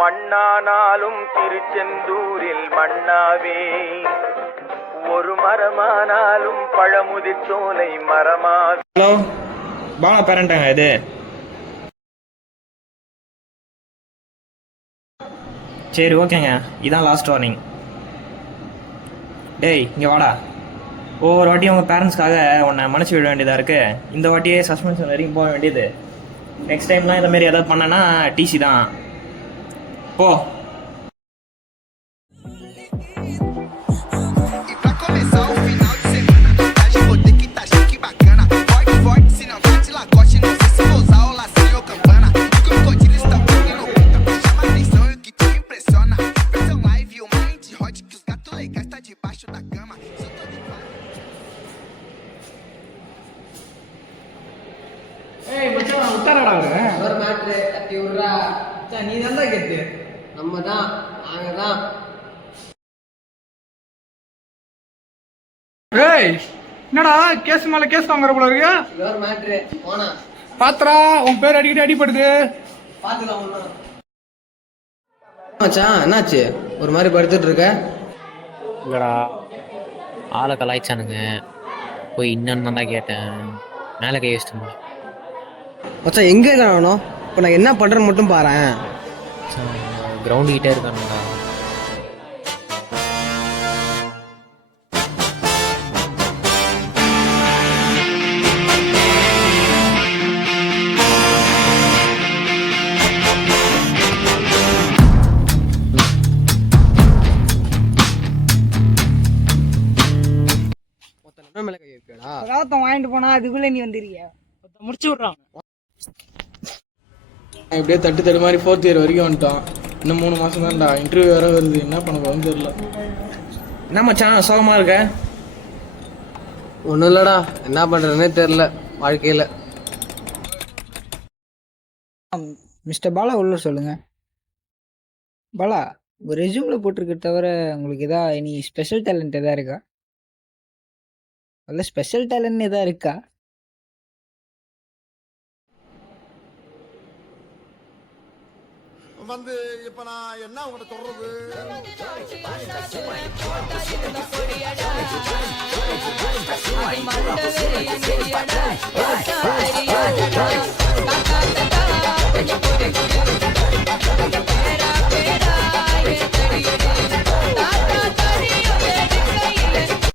மண்ணானாலும் திருச்செந்தூரில் மண்ணாவே, ஒரு மரமானாலும் பழமுதிர் சோலை மரமாவே. ஹலோ, பாவனா பேரண்டாங்க இது. சரி ஓகேங்க, இதான் லாஸ்ட் வார்னிங். டேய் இங்கே வாடா. ஒவ்வொரு வாட்டியும் உங்கள் பேரண்ட்ஸ்க்காக உன்னை மன்னிச்சு விட வேண்டியதாக இருக்குது. இந்த வாட்டியே சஸ்பென்ஷன் வரைக்கும் போக வேண்டியது. நெக்ஸ்ட் டைம்லாம் இந்த மாதிரி ஏதாவது பண்ணனா டிசி தான். போ. நீ தான் கெத்து, நம்ம தான், நாங்க தான். ஏய் என்னடா கேஸ் மேல கேஸ் வாங்குற போல இருக்கு. ஒரு மேட்ரு போனா பாத்திரா, உன் பேர் அடிக்கடி அடிப்படுது. பாத்துக்கலாம். மச்சான் என்னாச்சு, ஒரு மாதிரி படுத்துட்டு இருக்க? இல்லைடா, ஆளை கலாய்ச்சானுங்க, போய் இன்னும் தான் கேட்டேன், மேலே கை வச்சிட்டேன். மச்சான் எங்க இருக்கானோ, இப்போ நான் என்ன பண்றேன்னு மட்டும் பாறேன். கிரவுண்டு கிட்டே இருக்கானுடா. மேல கை வைக்கடா. வாங்கிட்டு போனா அதுக்குள்ள நீ வந்துருக்கிய முடிச்சு விடுறான். இப்படியே தட்டு மாதிரி 4th இயர் வரைக்கும் வந்துட்டான். இன்னும் 3 மாசம் தான்டா, இன்டர்வியூ வேற வருது. என்ன பண்ண போறோம்னு தெரியல. என்ன மச்சான் சோகமாக இருக்க? ஒன்றும் இல்லடா, என்ன பண்றதுன்னே தெரியல வாழ்க்கையில. மிஸ்டர் பாலா உள்ள சொல்லுங்க. பாலா, ஒரு ரெஸ்யூம்ல போட்டிருக்க தவிர உங்களுக்கு எதா இனி ஸ்பெஷல் டேலண்ட் எதா இருக்கா? அல்ல ஸ்பெஷல் டேலண்ட் எதா இருக்கா? வந்து இப்ப நான் என்ன உங்களை சொல்றது?